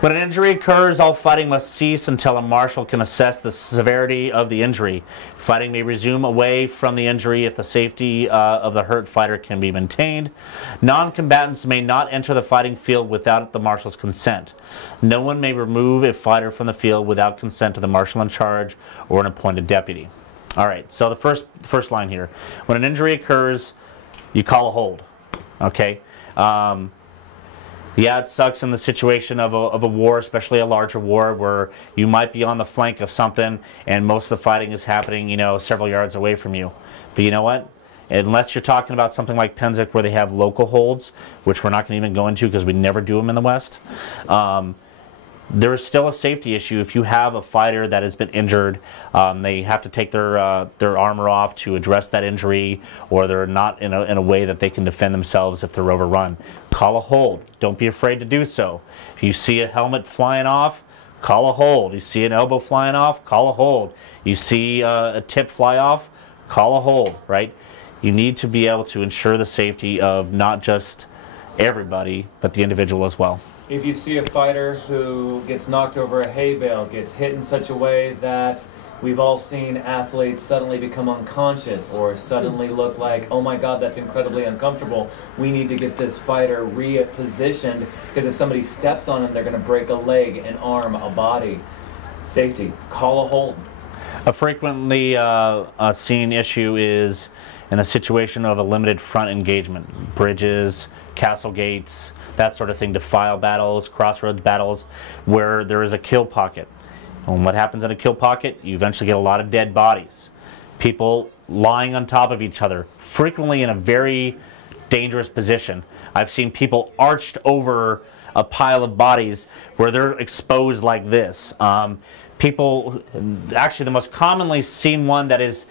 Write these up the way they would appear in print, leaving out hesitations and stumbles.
When an injury occurs, all fighting must cease until a marshal can assess the severity of the injury. Fighting may resume away from the injury if the safety of the hurt fighter can be maintained. Non-combatants may not enter the fighting field without the marshal's consent. No one may remove a fighter from the field without consent to the marshal in charge or an appointed deputy. All right, so the first line here. When an injury occurs, you call a hold, okay? Yeah, it sucks in the situation of a war, especially a larger war, where you might be on the flank of something and most of the fighting is happening, you know, several yards away from you. But you know what? Unless you're talking about something like Pennsic where they have local holds, which we're not going to even go into because we never do them in the West, there is still a safety issue. If you have a fighter that has been injured, they have to take their armor off to address that injury, or they're not in a way that they can defend themselves if they're overrun. Call a hold. Don't be afraid to do so. If you see a helmet flying off, call a hold. You see an elbow flying off, call a hold. You see a tip fly off, call a hold, right? You need to be able to ensure the safety of not just everybody, but the individual as well. If you see a fighter who gets knocked over a hay bale, gets hit in such a way that we've all seen athletes suddenly become unconscious or suddenly look like, oh my God, that's incredibly uncomfortable, we need to get this fighter repositioned, because if somebody steps on him, they're going to break a leg, an arm, a body. Safety. Call a hold. A frequently seen issue is in a situation of a limited front engagement. Bridges, castle gates, that sort of thing, defile battles, crossroads battles, where there is a kill pocket. And what happens in a kill pocket? You eventually get a lot of dead bodies. People lying on top of each other, frequently in a very dangerous position. I've seen people arched over a pile of bodies where they're exposed like this. People, actually the most commonly seen one that is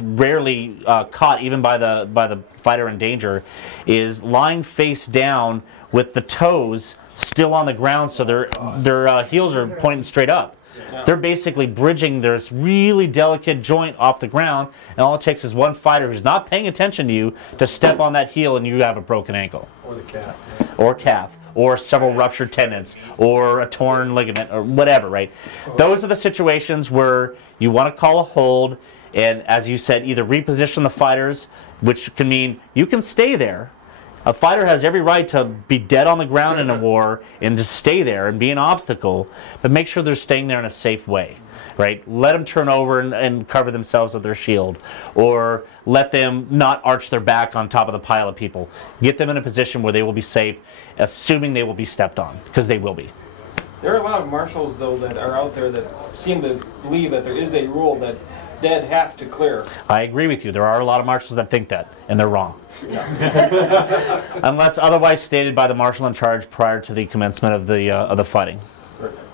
rarely caught even by the fighter in danger, is lying face down with the toes still on the ground, so their heels are pointing straight up. They're basically bridging this really delicate joint off the ground, and all it takes is one fighter who's not paying attention to you to step on that heel and you have a broken ankle. Or the calf. Or calf. Or several ruptured tendons, or a torn ligament, or whatever, right? Those are the situations where you want to call a hold, and as you said, either reposition the fighters, which can mean you can stay there. A fighter has every right to be dead on the ground in a war and to stay there and be an obstacle, but make sure they're staying there in a safe way, right? Let them turn over and cover themselves with their shield, or let them not arch their back on top of the pile of people. Get them in a position where they will be safe, assuming they will be stepped on, because they will be. There are a lot of marshals, though, that are out there that seem to believe that there is a rule that dead have to clear. I agree with you. There are a lot of marshals that think that, and they're wrong. Unless otherwise stated by the marshal in charge prior to the commencement of the fighting.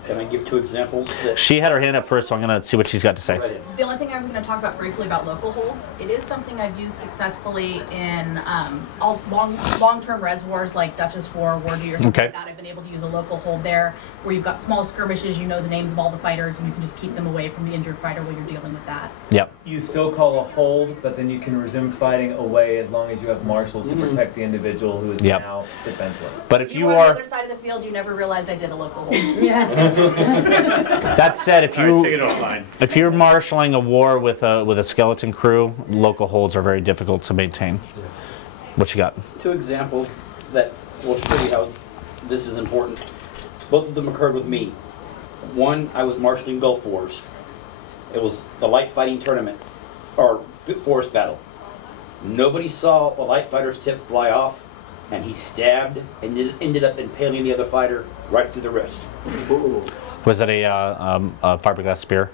Can I give two examples? She had her hand up first, so I'm going to see what she's got to say. The only thing I was going to talk about briefly about local holds, it is something I've used successfully in all long-term res wars like Duchess War, War Deer, something like that. I've been able to use a local hold there where you've got small skirmishes, you know the names of all the fighters, and you can just keep them away from the injured fighter while you're dealing with that. Yep. You still call a hold, but then you can resume fighting away as long as you have marshals to protect the individual who is now defenseless. But if you were are on the other side of the field, you never realized I did a local hold. Yeah. That said, if you're marshaling a war with a skeleton crew, local holds are very difficult to maintain. What you got? Two examples that will show you how this is important. Both of them occurred with me. One, I was marshaling Gulf Wars. It was the light fighting tournament, or forest battle. Nobody saw the light fighter's tip fly off, and he stabbed and ended up impaling the other fighter right through the wrist. Was it a fiberglass spear?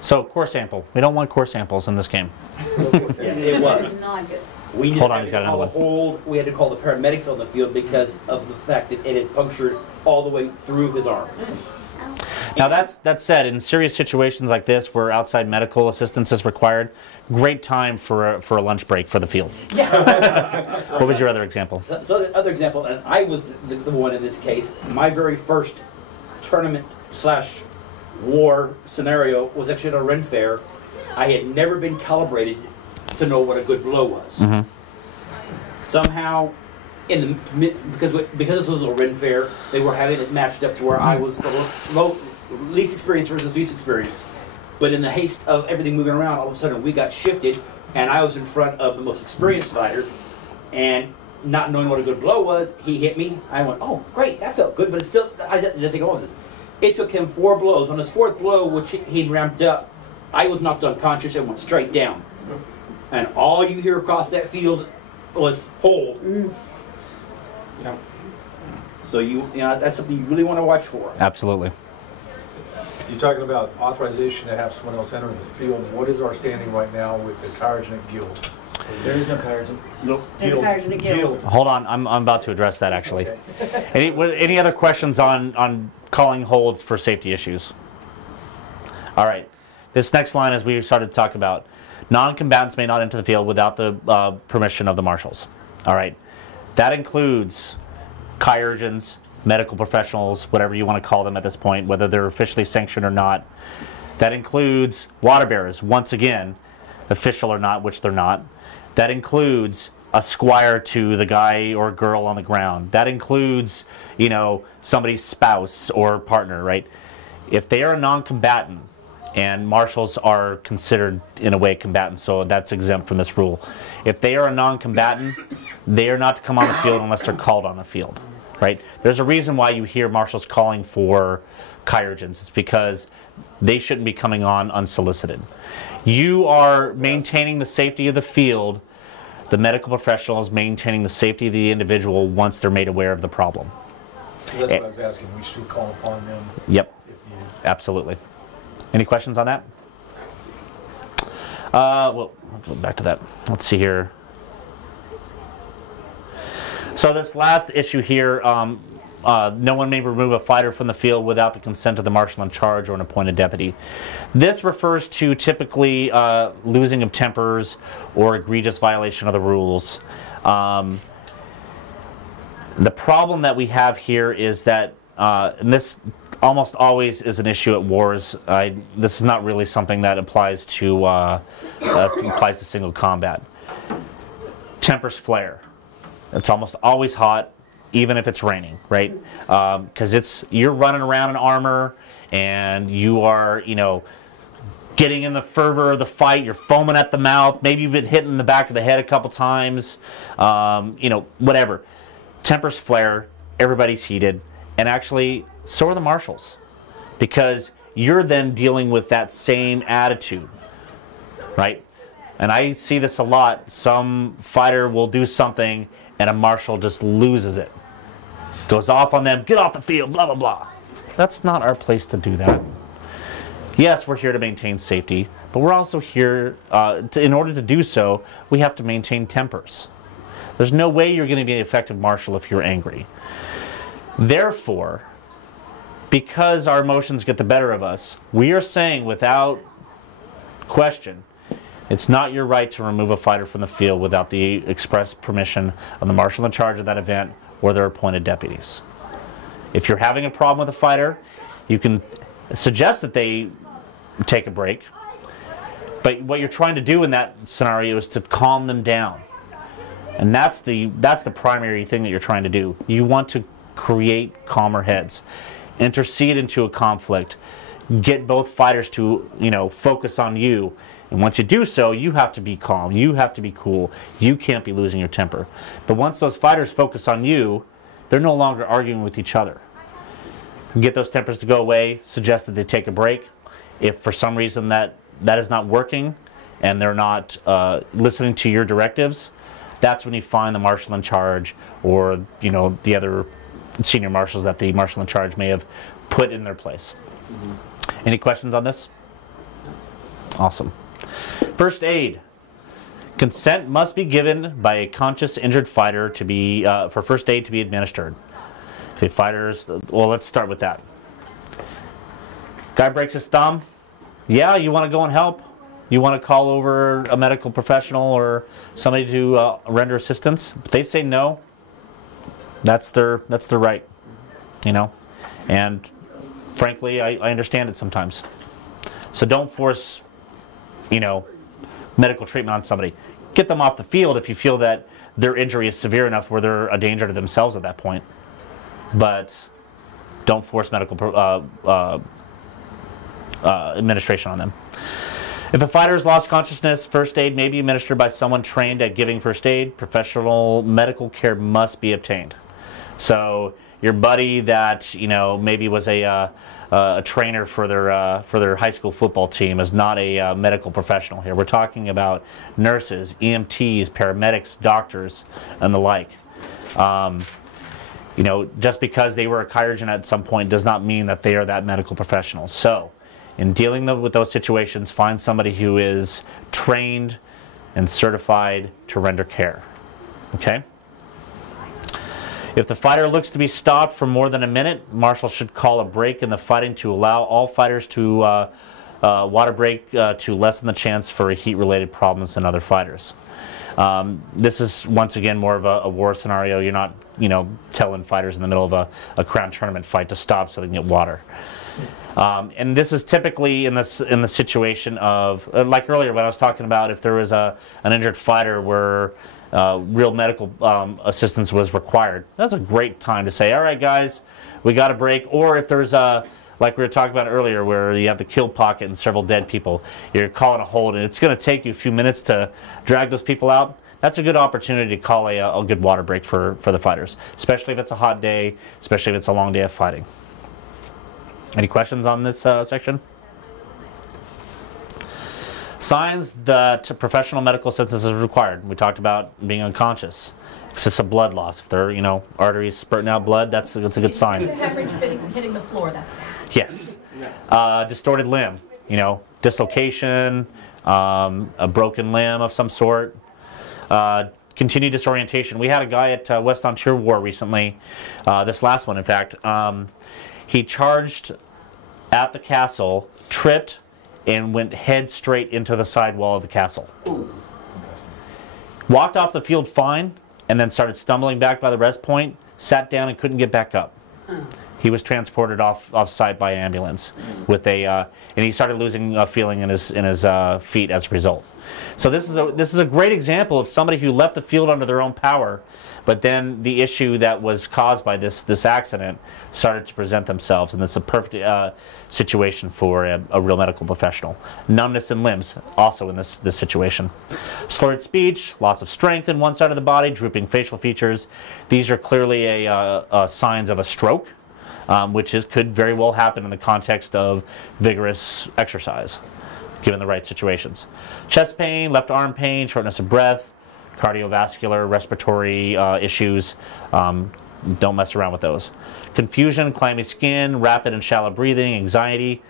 So, core sample. We don't want core samples in this game. It was. We Hold on, he's got another one. Hold. We had to call the paramedics on the field because of the fact that it had punctured all the way through his arm. Now that said, in serious situations like this where outside medical assistance is required, great time for a lunch break for the field. Yeah. What was your other example? So the other example, and I was the one in this case, my very first tournament/war scenario was actually at a Ren Fair. I had never been calibrated to know what a good blow was. Somehow because this was a Ren Fair, they were having it matched up to where I was the least experienced versus least experienced. But in the haste of everything moving around, all of a sudden we got shifted, and I was in front of the most experienced fighter, and not knowing what a good blow was, he hit me. I went, oh, great, that felt good, but it's still, I didn't think it was. It took him 4 blows. On his 4th blow, which he'd ramped up, I was knocked unconscious and went straight down. And all you hear across that field was hold. Yeah. So you know that's something you really want to watch for. Absolutely. You're talking about authorization to have someone else enter the field. What is our standing right now with the Kyrogenic Guild? There is no Kyrogenic. Nope. There's a Kyrogenic Guild. Hold on, I'm about to address that actually. Okay. Any other questions on calling holds for safety issues? All right. This next line, as we started to talk about, non-combatants may not enter the field without the permission of the marshals. All right. That includes chirurgeons, medical professionals, whatever you want to call them at this point, whether they're officially sanctioned or not. That includes water bearers, once again, official or not, which they're not. That includes a squire to the guy or girl on the ground. That includes, you know, somebody's spouse or partner, right? If they are a non-combatant, and marshals are considered, in a way, combatants, so that's exempt from this rule. If they are a non-combatant, they are not to come on the field unless they're called on the field, right? There's a reason why you hear marshals calling for chirurgeons. It's because they shouldn't be coming on unsolicited. You are maintaining the safety of the field. The medical professional is maintaining the safety of the individual once they're made aware of the problem. So that's what I was asking. We should call upon them. Yep, If needed. absolutely. Any questions on that? Well, I'll go back to that. Let's see here. So this last issue here, no one may remove a fighter from the field without the consent of the marshal in charge or an appointed deputy. This refers to typically losing of tempers or egregious violation of the rules. The problem that we have here is that, and this almost always is an issue at wars. This is not really something that applies to single combat. Tempers flare. It's almost always hot, even if it's raining, right? Because you're running around in armor, and you are, you know, getting in the fervor of the fight. You're foaming at the mouth. Maybe you've been hit in the back of the head a couple times. You know, whatever. Tempers flare. Everybody's heated, and actually, so are the marshals, because you're then dealing with that same attitude, right? And I see this a lot. Some fighter will do something, and a marshal just loses it. Goes off on them, get off the field, blah, blah, blah. That's not our place to do that. Yes, we're here to maintain safety, but we're also here, in order to do so, we have to maintain tempers. There's no way you're going to be an effective marshal if you're angry. Therefore, because our emotions get the better of us, we are saying without question, it's not your right to remove a fighter from the field without the express permission of the marshal in charge of that event or their appointed deputies. If you're having a problem with a fighter, you can suggest that they take a break, but what you're trying to do in that scenario is to calm them down. And that's the primary thing that you're trying to do. You want to create calmer heads, intercede into a conflict, get both fighters to, you know, focus on you. And once you do so, you have to be calm, you have to be cool, you can't be losing your temper. But once those fighters focus on you, they're no longer arguing with each other. Get those tempers to go away, suggest that they take a break. If for some reason that is not working and they're not listening to your directives, that's when you find the marshal in charge, or, you know, the other senior marshals that the marshal in charge may have put in their place. Any questions on this? Awesome. First aid. Consent must be given by a conscious injured fighter to be for first aid to be administered. If a fighter's, well, let's start with that. Guy breaks his thumb. Yeah, you want to go and help. You want to call over a medical professional or somebody to render assistance. But they say no. That's their right, you know. And frankly, I understand it sometimes. So don't force, you know, medical treatment on somebody. Get them off the field if you feel that their injury is severe enough where they're a danger to themselves at that point. But don't force medical administration on them. If a fighter has lost consciousness, first aid may be administered by someone trained at giving first aid. Professional medical care must be obtained. So your buddy that, you know, maybe was a trainer for their high school football team is not a medical professional here. We're talking about nurses, EMTs, paramedics, doctors, and the like. You know, just because they were a chirurgeon at some point does not mean that they are that medical professional. So, in dealing with those situations, find somebody who is trained and certified to render care. Okay? If the fighter looks to be stopped for more than a minute, marshal should call a break in the fighting to allow all fighters to water break to lessen the chance for heat-related problems in other fighters. This is, once again, more of a war scenario. You're not, you know, telling fighters in the middle of a crown tournament fight to stop so they can get water. And this is typically in the situation of, like earlier when I was talking about if there was an injured fighter where real medical assistance was required. That's a great time to say, all right, guys, we got a break. Or if there's like we were talking about earlier, where you have the kill pocket and several dead people, you're calling a hold, and it's going to take you a few minutes to drag those people out. That's a good opportunity to call a good water break for the fighters, especially if it's a hot day, especially if it's a long day of fighting. Any questions on this section? Signs that professional medical assistance is required. We talked about being unconscious, excessive blood loss. If they're, you know, arteries spurting out blood, that's a good sign. Hemorrhage hitting the floor, that's bad. Yes. Distorted limb, you know, dislocation, a broken limb of some sort. Continued disorientation. We had a guy at West Ontario War recently, this last one in fact. He charged at the castle, tripped, and went head straight into the side wall of the castle. Ooh. Walked off the field fine, and then started stumbling back by the rest point, sat down and couldn't get back up. He was transported off site by ambulance with and he started losing feeling in his feet as a result. So this is a great example of somebody who left the field under their own power, but then the issue that was caused by this accident started to present themselves, and this is a perfect situation for a real medical professional. Numbness in limbs, also in this situation. Slurred speech, loss of strength in one side of the body, drooping facial features. These are clearly signs of a stroke, which could very well happen in the context of vigorous exercise, given the right situations. Chest pain, left arm pain, shortness of breath, cardiovascular, respiratory issues. Don't mess around with those. Confusion, clammy skin, rapid and shallow breathing, anxiety.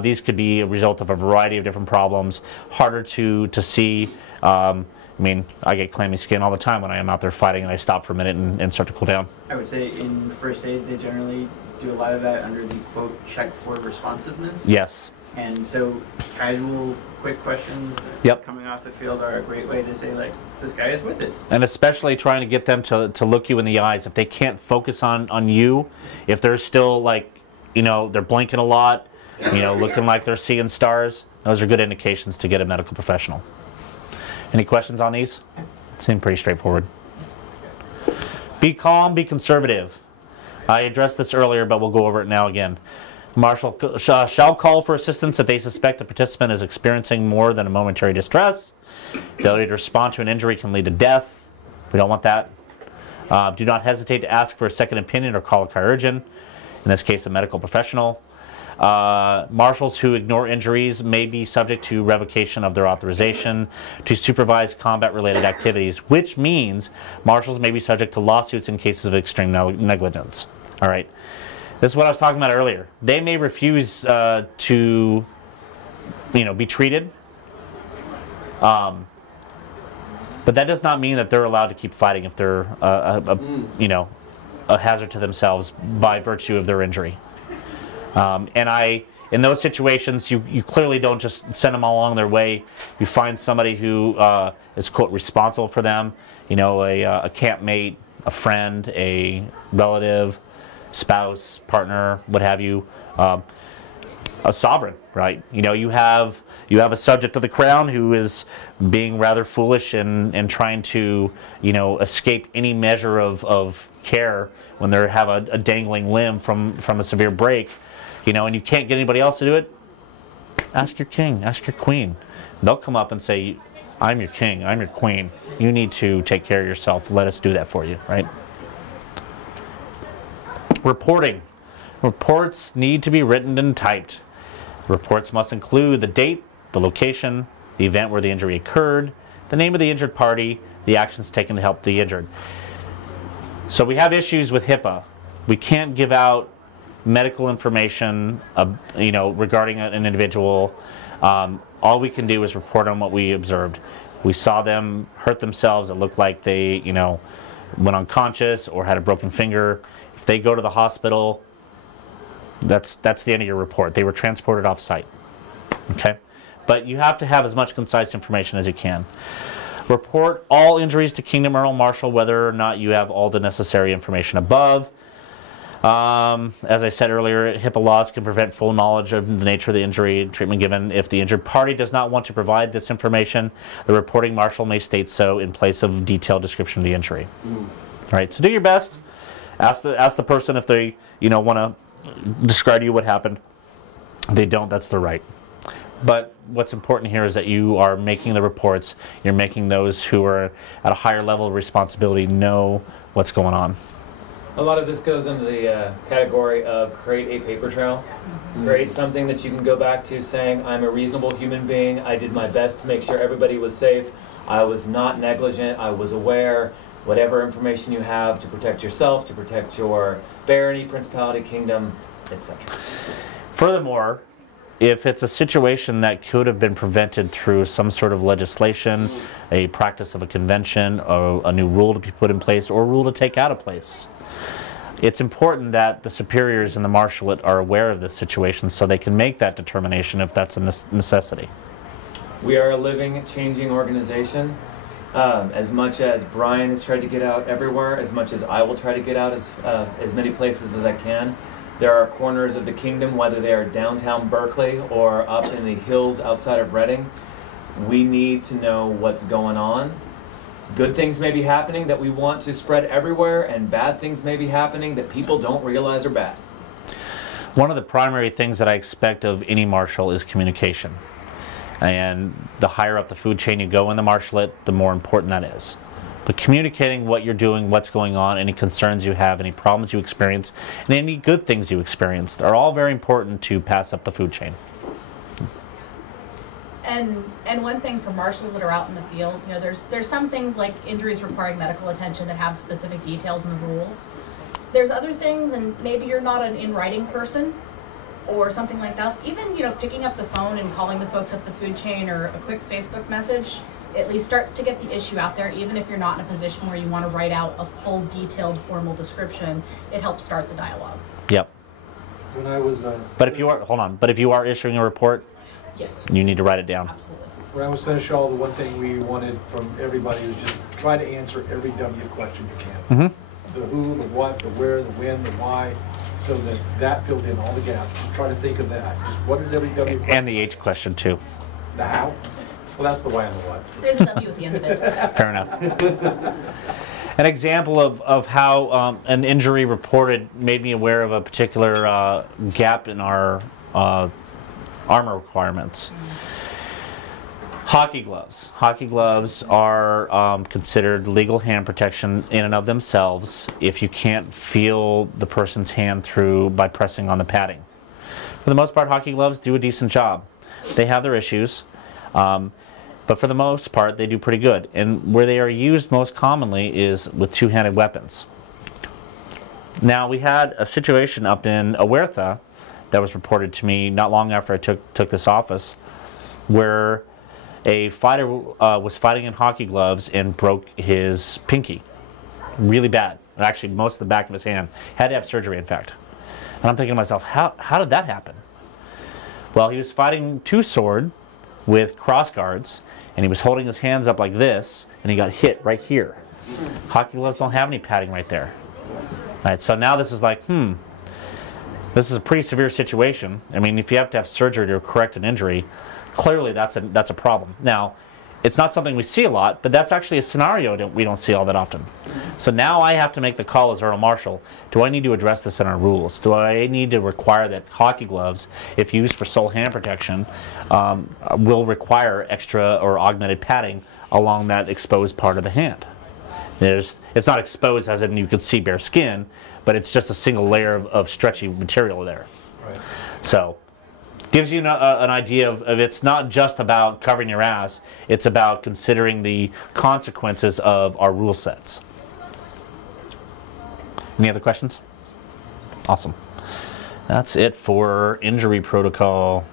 These could be a result of a variety of different problems. Harder to see. I mean, I get clammy skin all the time when I am out there fighting and I stop for a minute and start to cool down. I would say in first aid, they generally do a lot of that under the quote, check for responsiveness. Yes. And so casual, quick questions coming off the field are a great way to say, like, this guy is with it. And especially trying to get them to look you in the eyes. If they can't focus on you, if they're still, like, you know, they're blinking a lot, you know, looking like they're seeing stars, those are good indications to get a medical professional. Any questions on these? Seem pretty straightforward. Be calm, be conservative. I addressed this earlier, but we'll go over it now again. Marshal shall call for assistance if they suspect the participant is experiencing more than a momentary distress. Failure to respond to an injury can lead to death. We don't want that. Do not hesitate to ask for a second opinion or call a chirurgeon, in this case a medical professional. Marshals who ignore injuries may be subject to revocation of their authorization to supervise combat-related activities, which means marshals may be subject to lawsuits in cases of extreme negligence. All right. This is what I was talking about earlier. They may refuse to, you know, be treated, but that does not mean that they're allowed to keep fighting if they're, you know, a hazard to themselves by virtue of their injury. In those situations, you clearly don't just send them along their way. You find somebody who is, quote, responsible for them. You know, a campmate, a friend, a relative, spouse, partner, what have you. a sovereign, right? You know, you have a subject of the crown who is being rather foolish and trying to, you know, escape any measure of care when they have a dangling limb from a severe break, you know, and you can't get anybody else to do it. Ask your king, ask your queen. They'll come up and say, I'm your king, I'm your queen. You need to take care of yourself. Let us do that for you, right? Reporting. Reports need to be written and typed. Reports must include the date, the location, the event where the injury occurred, the name of the injured party, the actions taken to help the injured. So we have issues with HIPAA. We can't give out medical information, you know, regarding an individual. All we can do is report on what we observed. We saw them hurt themselves. It looked like they, you know, went unconscious or had a broken finger. If they go to the hospital, that's the end of your report. They were transported off site. Okay? But you have to have as much concise information as you can. Report all injuries to Kingdom Earl Marshal, whether or not you have all the necessary information above. As I said earlier, HIPAA laws can prevent full knowledge of the nature of the injury and treatment given. If the injured party does not want to provide this information, the reporting marshal may state so in place of detailed description of the injury. All right, so do your best. Ask the person if they, you know, want to describe to you what happened. If they don't, that's their right. But what's important here is that you are making the reports. You're making those who are at a higher level of responsibility know what's going on. A lot of this goes into the category of create a paper trail. Create something that you can go back to saying, I'm a reasonable human being. I did my best to make sure everybody was safe. I was not negligent. I was aware. Whatever information you have to protect yourself, to protect your barony, principality, kingdom, etc. Furthermore, if it's a situation that could have been prevented through some sort of legislation, a practice of a convention, or a new rule to be put in place, or a rule to take out of place, it's important that the superiors in the marshalate are aware of this situation so they can make that determination if that's a necessity. We are a living, changing organization. As much as Brian has tried to get out everywhere, as much as I will try to get out as many places as I can, there are corners of the kingdom, whether they are downtown Berkeley or up in the hills outside of Reading. We need to know what's going on. Good things may be happening that we want to spread everywhere, and bad things may be happening that people don't realize are bad. One of the primary things that I expect of any marshal is communication. And the higher up the food chain you go in the marshalate, the more important that is. But communicating what you're doing, what's going on, any concerns you have, any problems you experience, and any good things you experienced are all very important to pass up the food chain. And one thing for marshals that are out in the field, you know, there's some things like injuries requiring medical attention that have specific details in the rules. There's other things, and maybe you're not an in-writing person or something like that. Even, you know, picking up the phone and calling the folks up the food chain or a quick Facebook message at least starts to get the issue out there. Even if you're not in a position where you want to write out a full, detailed, formal description, it helps start the dialogue. Yep. When I was But if you are, hold on, but if you are issuing a report, yes, you need to write it down. Absolutely. when I was Seneschal, the one thing we wanted from everybody was just try to answer every W question you can. Mm-hmm. The who, the what, the where, the when, the why, so that filled in all the gaps. Just try to think of that. Just what is every W question? And the H question too. The how? Well, that's the why and the what. There's a W at the end of it. Fair enough. An example of how an injury reported made me aware of a particular gap in our armor requirements. Hockey gloves. Hockey gloves are considered legal hand protection in and of themselves if you can't feel the person's hand through by pressing on the padding. For the most part, hockey gloves do a decent job. They have their issues, but for the most part, they do pretty good. And where they are used most commonly is with two-handed weapons. Now, we had a situation up in Huerta that was reported to me not long after I took this office, where a fighter was fighting in hockey gloves and broke his pinky really bad. Actually, most of the back of his hand. Had to have surgery, in fact. And I'm thinking to myself, how did that happen? Well, he was fighting two-sword with cross guards, and he was holding his hands up like this, and he got hit right here. Hockey gloves don't have any padding right there. All right, so now this is like, This is a pretty severe situation. I mean, if you have to have surgery to correct an injury, clearly that's a problem. Now, it's not something we see a lot, but that's actually a scenario that we don't see all that often. So now I have to make the call as Earl Marshal. Do I need to address this in our rules? Do I need to require that hockey gloves, if used for sole hand protection, will require extra or augmented padding along that exposed part of the hand? It's not exposed as in you could see bare skin, but it's just a single layer of stretchy material there. Right. So gives you an idea of it's not just about covering your ass, it's about considering the consequences of our rule sets. Any other questions? Awesome. That's it for injury protocol.